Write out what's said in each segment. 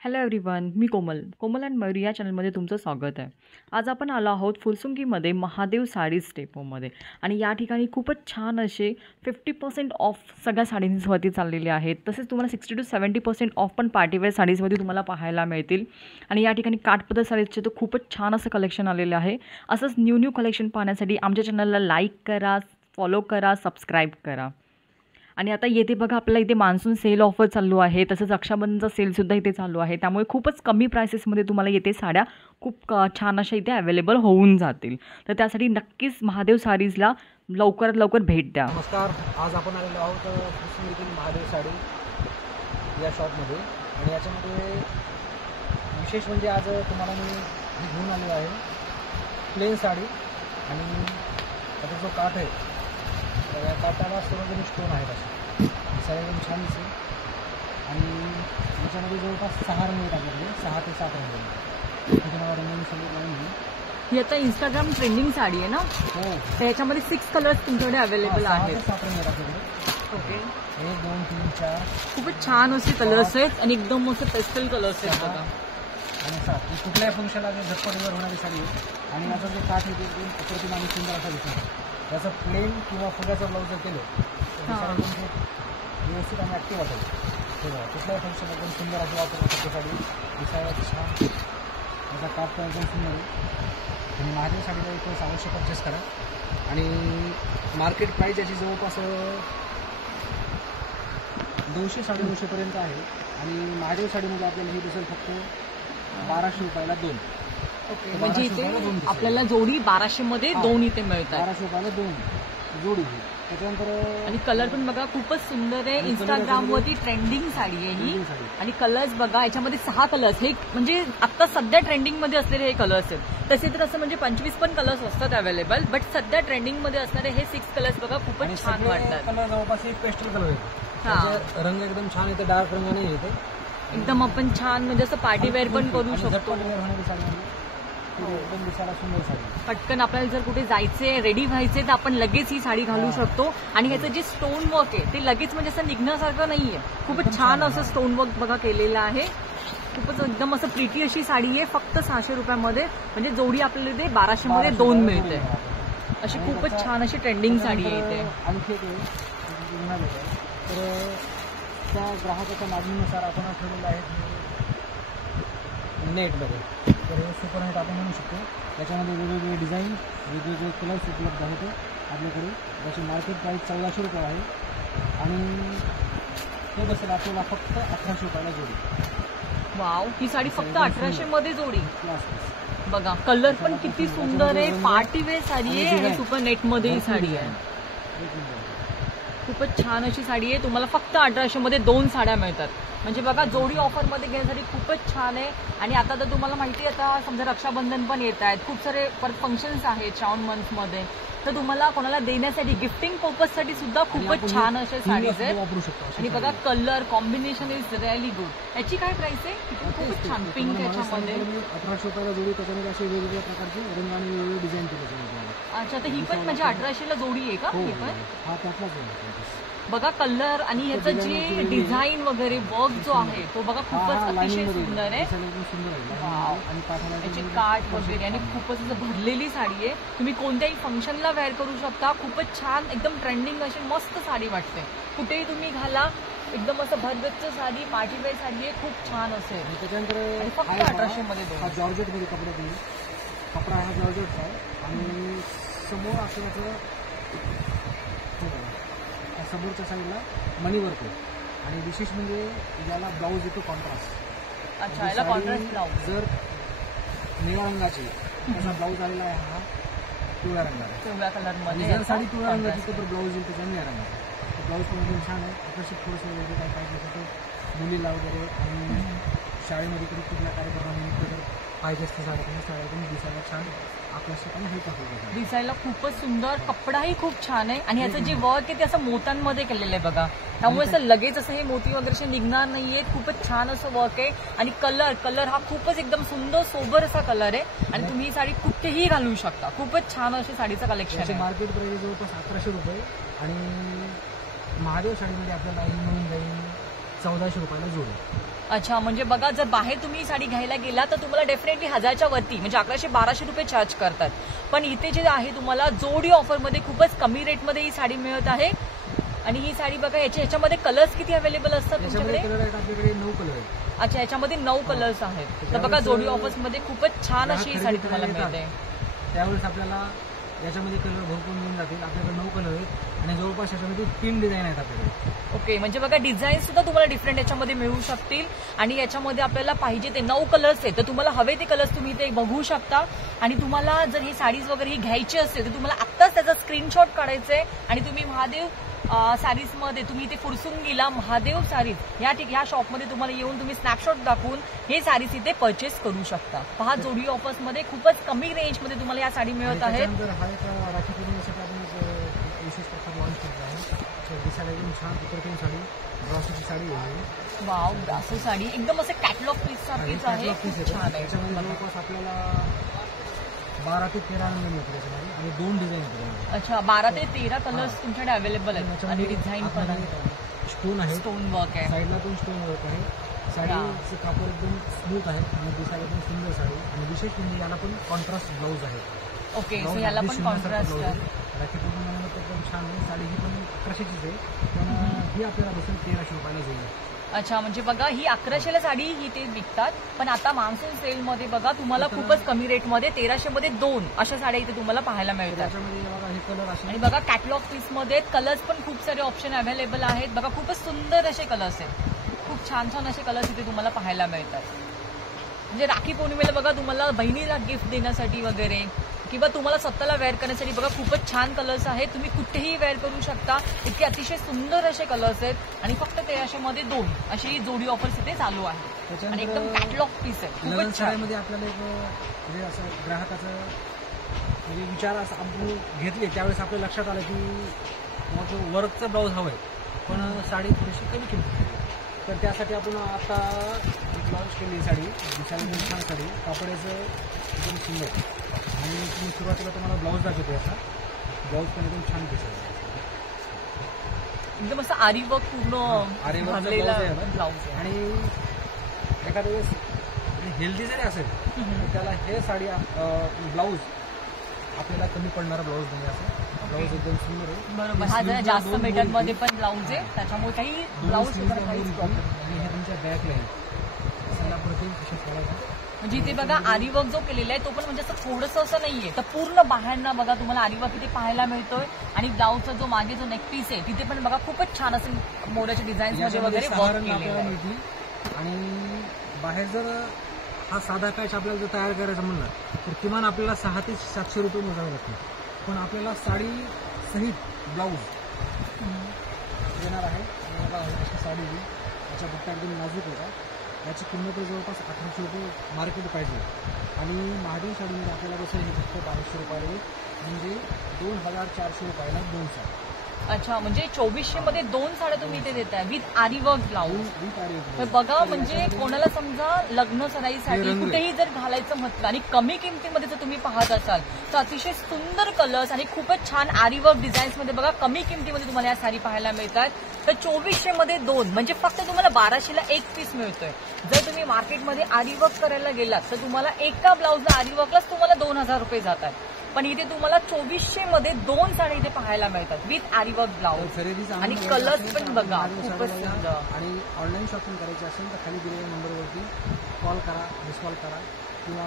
Hello everyone, me Komal and Mayuri या चॅनलमध्ये तुमचं स्वागत आहे. आज आपण आलो आहोत फुलसुंगीमध्ये महादेव साडीज डेपोमध्ये आणि या ठिकाणी खूपच छान असे 50% ऑफ सगळ्या साडींवरती चाललेले आहेत. तसेच तुम्हाला 60 to 70% ऑफ पण पार्टीवेअर साडीजमध्ये तुम्हाला पाहायला मिळतील. आणि या ठिकाणी काठपदर साडीजचे तर खूपच छान असं कलेक्शन आलेलं आहे. असंच न्यू कलेक्शन पाहण्यासाठी आमच्या चॅनलला लाईक करा, फॉलो करा, सबस्क्राईब करा. आणि आता येथे बघा आपल्याला इथे मान्सून सेल ऑफर चालू आहे. तसंच रक्षाबंधनचा सेलसुद्धा इथे चालू आहे. त्यामुळे खूपच कमी प्राइसेसमध्ये तुम्हाला येथे साड्या खूप छान अशा इथे अवेलेबल होऊन जातील. तर त्यासाठी नक्कीच महादेव साडीजला लवकरात लवकर भेट द्या. नमस्कार, आज आपण आलेलो आहोत फुलसुंगीतील महादेव साडी या शॉपमध्ये. आणि याच्यामध्ये विशेष म्हणजे आज तुम्हाला मी घेऊन आलो आहे प्लेन साडी. आणि त्याचा जो काठ आहे तर या काठाला सर्वजणी स्टोन आहेत असे साडी एकदम छान दिसेल. आणि याच्यामध्ये जवळपास 6 रंग आहेत आपल्याकडे, 6 ते 7 रंग आहेत. त्याच्या रंगाने सगळं लावून घेऊ. ही आता इंस्टाग्राम ट्रेंडिंग साडी आहे ना, हो. तर याच्यामध्ये 6 कलर्स तुमच्याकडे अवेलेबल आहेत. 7 रंग आहेत आपल्याकडे. ओके, 1 2 3 4 खूपच छान असे कलर्स आहेत आणि एकदम मस्त पेस्टल कलर्स आहेत बघा. आणि 7 कुठल्याही फंक्शनला झटपटीवर होणारी साडी आहे. आणि याचा जो काठ आहे ते अप्रतिम आणि सुंदर असा दिसतो. याचं प्लेन किंवा फुग्याचं ब्लाऊज जर केलं तर साडी व्यवस्थित आणि ॲक्टिव्ह वाटेल. बघा, कुठल्याही फंक्शन एकदम सुंदर असं वापरण्यासाठी साडी दिसायला छान. याचा काठ पण एकदम सुंदर आहे. आणि माझ्या साडीला एक अवश्य परचेस करा. आणि मार्केट प्राईस याची जवळपास 200-950पर्यंत आहे. आणि महादेव साडीमध्ये आपल्याला ही दिसेल फक्त 1200 रुपयाला 2. ओके, म्हणजे इथे आपल्याला जोडी 1200 मध्ये 2 इथे मिळतात. 1200 रुपयाला 2 जोडी. त्याच्यानंतर आणि कलर पण बघा खूपच सुंदर आहे. इंस्टाग्राम वरती ट्रेंडिंग साडी आहे ही. आणि कलर्स बघा, याच्यामध्ये 6 कलर्स, हे म्हणजे आता सध्या ट्रेंडिंग मध्ये असलेले हे कलर्स आहेत. तसे तर असं म्हणजे 25 पण कलर्स असतात अवेलेबल, बट सध्या ट्रेंडिंग मध्ये असणारे हे 6 कलर्स बघा खूपच छान वाटतात. कलर जवळपास एक पेस्टल कलर आहे. रंग एकदम छान येते, डार्क रंग नाही येते. एकदम आपण छान म्हणजे असं पार्टी वेअर पण करू शकतो. एकदम दिसायला सुंदर साडी. पटकन आपल्याला जर कुठे जायचे, रेडी व्हायचे, तर आपण लगेच ही साडी घालू शकतो. आणि ह्याचं जे स्टोन वर्क आहे ते लगेच म्हणजे असं निघण्यासारखं नाहीये. खूपच छान असं स्टोन वर्क बघा केलेलं आहे. खूपच एकदम असं प्रिटी अशी साडी आहे. फक्त 600 रुपयामध्ये म्हणजे जोडी आपल्याला इथे 1200 मध्ये 2 मिळते. अशी खूपच छान अशी ट्रेंडिंग साडी आहे इथे. आणखी एक तर त्या ग्राहकाच्या मागणीनुसार आपण ठेवलेलं आहे नेटमध्ये. तर हे सुपर नेट आपण म्हणू शकतो. त्याच्यामध्ये वेगवेगळे डिझाईन, वेगवेगळे कलर्स उपलब्ध आहेत आपल्याकडे. त्याची मार्केट प्राईस 1400 रुपये आहे. आणि ते बसेल आपल्याला फक्त 1800 रुपयाला जोडी. वाव, ही साडी फक्त 1800 मध्ये जोडी. बघा, कलर पण किती सुंदर आहे. पार्टी वेअर साडी आहे आणि सुपर नेट मध्ये ही साडी आहे. खूपच छान अशी साडी आहे. तुम्हाला फक्त 1800 मध्ये 2 साड्या मिळतात. म्हणजे बघा, जोडी ऑफरमध्ये घेण्यासाठी खूपच छान आहे. आणि आता तर तुम्हाला माहिती आहे, आता समजा रक्षाबंधन पण येत आहेत, खूप सारे परत फंक्शन्स आहेत श्रावण मंथमध्ये, तर तुम्हाला कोणाला देण्यासाठी गिफ्टिंग पर्पजसाठी सुद्धा खूपच छान असे साडीज आहेत. आणि बघा, colour combination is really good. याची काय प्राइस आहे? खूपच छान पिंक याच्यामध्ये 1800 रुपयाला जोडी. त्याच्यामध्ये असे वेगवेगळ्या प्रकारचे रंग आणि वेगवेगळे डिझाईन केले. अच्छा, तर ही पण म्हणजे 1800ला जोडी आहे का? ही पण हा त्यातलाच बघा कलर आणि ह्याचं जे डिझाईन वगैरे वर्क जो आहे तो बघा खूपच अतिशय सुंदर आहे. याचे काठ वगैरे आणि खूपच असं भरलेली साडी आहे. तुम्ही कोणत्याही फंक्शनला वेअर करू शकता. खूपच छान, एकदम ट्रेंडिंग अशी मस्त साडी वाटते. कुठेही तुम्ही घाला, एकदम असं भरगच्च साडी, पार्टीवेअर साडी आहे. खूप छान असेल. त्याच्यानंतर फक्त 1800 मध्ये. हा जॉर्जेटमध्ये कपडा हा जॉर्जेटचा आहे. आणि समोर असं समोरच्या साईडला मनी वर्क आहे. आणि विशेष म्हणजे याला ब्लाऊज येतो कॉन्ट्रास्ट. अच्छा, याला कॉन्ट्रास्ट ब्लाऊज. जर निळ्या रंगाची त्याचा ब्लाऊज आलेला आहे हा पिवळ्या रंगाचा. पिवळ्या कलरमध्ये. जर साडी पिवळ्या रंगाची तर ब्लाऊज येईल त्याच्या निळ्या रंगाचा. ब्लाऊज पण एकदम छान आहे. आकर्षित थोडंसं वेगळं काय पाहिजे तर मुलीला वगैरे आणि शाळेमध्ये कुठल्या कार्यक्रमानिमित्त जर पाहिजे असते साड्या पण दिसायला छान, आकर्षक आणि हलका फुलका. दिसायला खूपच सुंदर. कपडाही खूप छान आहे. आणि याचं जे वर्क आहे ते असं मोत्यांमध्ये केलेलं आहे बघा. त्यामुळे असं लगेच असं हे मोती वगैरे निघणार नाहीये. खूपच छान असं वर्क आहे. आणि कलर हा खूपच एकदम सुंदर सोबर असा कलर आहे. आणि तुम्ही ही साडी कुठेही घालू शकता. खूपच छान अशी साडीचं कलेक्शन आहे. मार्केट प्राइस जवळपास 1100 रुपये. आणि महादेव साडीमध्ये आपल्याला ही मिळून जाईल 1400 रुपयाला जोडी. अच्छा, म्हणजे बघा जर बाहेर तुम्ही साडी घ्यायला गेला तर तुम्हाला डेफिनेटली 1000च्या वरती म्हणजे 1100-1200 रुपये चार्ज करतात. पण इथे जे आहे तुम्हाला जोडी ऑफरमध्ये खूपच कमी रेटमध्ये ही साडी मिळत आहे. आणि ही साडी बघा ह्याच्यामध्ये कलर्स किती अवेलेबल असतात तुमच्याकडे? कलर आहेत आपल्याकडे 9 कलर आहेत. अच्छा, याच्यामध्ये 9 कलर्स आहेत. तर बघा जोडी ऑफर्समध्ये खूपच छान अशी ही साडी तुम्हाला मिळते. त्यावेळेस आपल्याला याच्यामध्ये कलर भरपूर मिळून जातील. आपल्याकडे 9 कलर आहेत आणि जवळपास याच्यामध्ये 3 डिझाईन आहेत आपल्याकडे. ओके, म्हणजे बघा डिझाईन सुद्धा तुम्हाला डिफरंट याच्यामध्ये मिळू शकतील. आणि याच्यामध्ये आपल्याला पाहिजे ते 9 कलर्स आहेत. तर तुम्हाला हवे ते कलर्स तुम्ही ते बघू शकता. आणि तुम्हाला जर ही साडीज वगैरे ही घ्यायची असेल तर तुम्हाला आत्ताच त्याचा स्क्रीनशॉट काढायचा आहे आणि तुम्ही महादेव साडीजमध्ये तुम्ही इथे फुरसुंगीला महादेव साडीज या शॉपमध्ये तुम्हाला येऊन तुम्ही स्नॅपशॉट दाखवून हे साडीज इथे परचेस करू शकता. पहा, जोडी ऑफर्समध्ये खूपच कमी रेंजमध्ये तुम्हाला या साडी मिळत आहेत. राखी पौर्णिमेसाठी आपण एक विशेष प्रकार लॉन्च करतो आहे. दिसायला एकदम छान उपरतीन साडी, ब्रासोची साडी आहे. वाव, ब्रासो साडी एकदम असं कॅटलॉग पीस सारखीच आहे. छान आहे. त्याच्यामध्ये जवळपास आपल्याला 12 ते 13 रंग मिळतो त्याच्यामध्ये आणि 2 डिझाईन येतात. अच्छा, 12 ते 13 कलर्स तुमच्याकडे अवेलेबल आहेत आणि डिझाईन पण आहे. स्टोन आहे, स्टोन वर्क आहे, साईडला पण स्टोन वर्क आहे. साडीचं कापड एकदम स्मूथ आहे आणि दिसायला एकदम सुंदर साडी. आणि विशेष म्हणजे याला पण कॉन्ट्रास्ट ब्लाऊज आहे. ओके, सो याला पण कॉन्ट्रास्ट आहे. राखी पौर्णिमेला पण छान आहे. साडी ही पण 1100चीच आहे, पण ही आपल्याला बसेल 1300 रुपयाला जाईल. अच्छा, म्हणजे बघा ही 1100ला साडी ही ते विकतात, पण आता मान्सून सेलमध्ये बघा तुम्हाला खूपच कमी रेटमध्ये 1300 मध्ये 2 अशा साड्या इथे तुम्हाला पाहायला मिळतात. आणि बघा कॅटलॉग पीसमध्ये कलर्स पण खूप सारे ऑप्शन अवेलेबल आहेत. बघा खूपच सुंदर असे कलर्स आहेत. खूप छान छान असे कलर्स इथे तुम्हाला पाहायला मिळतात. म्हणजे राखी पौर्णिमेला बघा तुम्हाला बहिणीला गिफ्ट देण्यासाठी वगैरे किंवा तुम्हाला स्वतःला वेअर करण्यासाठी बघा खूपच छान कलर्स आहेत. तुम्ही कुठेही वेअर करू शकता. इतके अतिशय सुंदर असे कलर्स आहेत आणि फक्त 1300 मध्ये 2 अशी जोडी ऑफर्स इथे चालू आहे आणि एकदम कॅटलॉग पीस आहे. खूपच छान. आपल्याला एक म्हणजे असं ग्राहकाचं म्हणजे विचार असं आपण घेतले त्यावेळेस आपल्या लक्षात आलं की मग वर्कचं ब्लाऊज हवंय पण साडी थोडीशी कमी किंमत. तर त्यासाठी आपण आता लॉन्च केली साडी. दिसायला छान साडी, कापडाचं एकदम सुंदर. आणि तुम्ही सुरुवातीला तुम्हाला ब्लाऊज दाखवते. असा ब्लाऊज पण एकदम छान दिसतो. एकदम असं आरी वर्क पूर्ण ब्लाऊज. आणि एखाद्या वेळेस हेल्दी जरी असेल तर त्याला हे साडी ब्लाऊज आपल्याला कमी पडणारा ब्लाऊज नाही. असं ब्लाऊज एकदम सुंदर आहे. बरोबर, हा जरा जास्त मीटरमध्ये पण ब्लाऊज आहे, त्याच्यामुळे काही ब्लाऊज आणि हे तुमच्या बॅकला आहे. प्रत्येक विशेष करायचा म्हणजे इथे बघा आरी वर्क जो केलेला आहे तो पण म्हणजे असं थोडंसं असं नाहीये, तर पूर्ण बाहेरना बघा तुम्हाला आरी वर्क इथे पाहायला मिळतोय. आणि ब्लाऊजचा जो मागे जो नेक पीस आहे तिथे पण बघा खूपच छान असे मोड्याच्या डिझाईन्स मध्ये वगैरे वर्क केलेलं आहे. आणि बाहेर जर हा साधा पॅच आपल्याला जर तयार करायचा म्हणलं तर किमान आपल्याला 600 ते 700 रुपये मोजावे लागतील. पण आपल्याला साडी सहित ब्लाऊज येणार आहे. अशी साडी याच्या बट्टा एकदम नाजूक होता. याची किंमत जवळपास 1800 रुपये मार्केट पाहिजे. आणि महादेव साडीमध्ये आपल्याला कसं हे फक्त 1200 रुपये म्हणजे 2400 रुपयाला 2 साडी. अच्छा, म्हणजे 2400 मध्ये 2 साड्या तुम्ही इथे देताय विथ आरी वर्क ब्लाऊज. बघा म्हणजे कोणाला समजा लग्न सराईसाठी कुठेही जर घालायचं म्हटलं आणि कमी किमतीमध्ये जर तुम्ही पाहत असाल तर अतिशय सुंदर कलर्स आणि खूपच छान आरी वर्क डिझाईन्स मध्ये बघा कमी किमतीमध्ये तुम्हाला या साडी पाहायला मिळतात. तर 2400 मध्ये 2 म्हणजे फक्त तुम्हाला 1200ला 1 पीस मिळतोय. जर तुम्ही मार्केटमध्ये आरी वर्क करायला गेलात तर तुम्हाला एका ब्लाऊजला आरी वर्कलाच तुम्हाला 2000 रुपये जातात. पण इथे तुम्हाला 2400 मध्ये 2 साड्या इथे पाहायला मिळतात विथ आरी वर्क ब्लाऊज. आणि कलर्स पण बघा खूपच सुंदर. आणि ऑनलाईन शॉपिंग करायची असेल तर खाली दिलेल्या नंबरवरती कॉल करा, मिस कॉल करा किंवा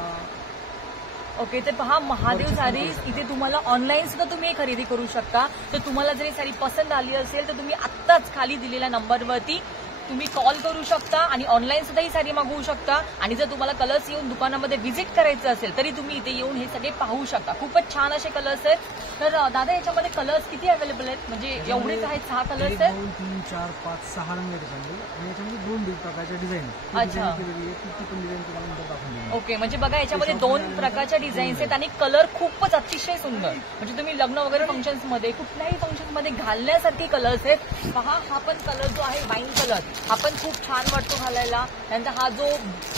ओके. तर पहा महादेव साडीज इथे तुम्हाला ऑनलाईन सुद्धा तुम्ही खरेदी करू शकता. तर तुम्हाला जर ही साडी पसंत आली असेल तर तुम्ही आत्ताच खाली दिलेल्या नंबरवरती तुम्ही कॉल करू शकता आणि ऑनलाईन सुद्धा ही साडी मागवू शकता. आणि जर तुम्हाला कलर्स येऊन दुकानामध्ये व्हिजिट करायचं असेल तरी तुम्ही इथे येऊन हे सगळे पाहू शकता. खूपच छान असे कलर्स आहेत. तर दादा याच्यामध्ये कलर्स किती अवेलेबल आहेत? म्हणजे एवढेच आहेत, 6 कलर्स आहेत. 2, 3, 4, 5, 6 रंग आहेत आणि याच्यामध्ये 2 प्रकारच्या डिझाईन. अच्छा, डिझाईन ओके. म्हणजे बघा याच्यामध्ये 2 प्रकारच्या डिझाईन्स आहेत आणि कलर खूपच अतिशय सुंदर. म्हणजे तुम्ही लग्न वगैरे फंक्शन्स मध्ये कुठल्याही फंक्शन्स मध्ये घालण्यासारखी कलर्स आहेत. पहा, हा पण कलर जो आहे वाईन कलर हा पण खूप छान वाटतो घालायला. त्यानंतर हा जो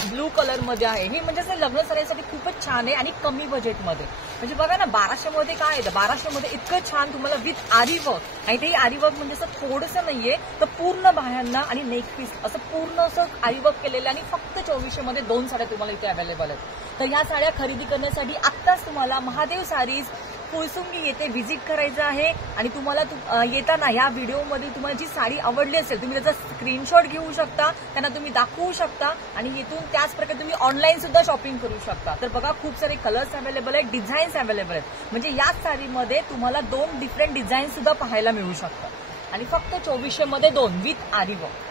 ब्लू कलर मध्ये आहे, हे म्हणजे असं लग्न साडीसाठी खूपच छान आहे आणि कमी बजेटमध्ये. म्हणजे बघा ना 1200 मध्ये काय आहे, 1200 मध्ये इतकं छान तुम्हाला विथ आरी वर्क, आणि ते आरी वर्क म्हणजे असं थोडंसं नाहीये तर पूर्ण बाह्यांना आणि नेक पीस असं पूर्ण असं आरी वर्क केलेलं, आणि फक्त 2400 मध्ये 2 साड्या तुम्हाला इथे अवेलेबल आहेत. तर या साड्या खरेदी करण्यासाठी आत्ताच तुम्हाला महादेव साडीज फुलसुंगी येथे व्हिजिट करायचं आहे. आणि तुम्हाला येताना या व्हिडिओमध्ये तुम्हाला जी साडी आवडली असेल तुम्ही त्याचा स्क्रीनशॉट घेऊ शकता, त्यांना तुम्ही दाखवू शकता, आणि येथून त्याच प्रकारे तुम्ही ऑनलाईन सुद्धा शॉपिंग करू शकता. तर बघा खूप सारे कलर्स अवेलेबल आहेत, डिझाईन्स अवेलेबल आहेत. म्हणजे याच साडीमध्ये तुम्हाला 2 डिफरंट डिझाईन सुद्धा पाहायला मिळू शकतात, आणि फक्त 2400 मध्ये 2 विथ आरी वर्क.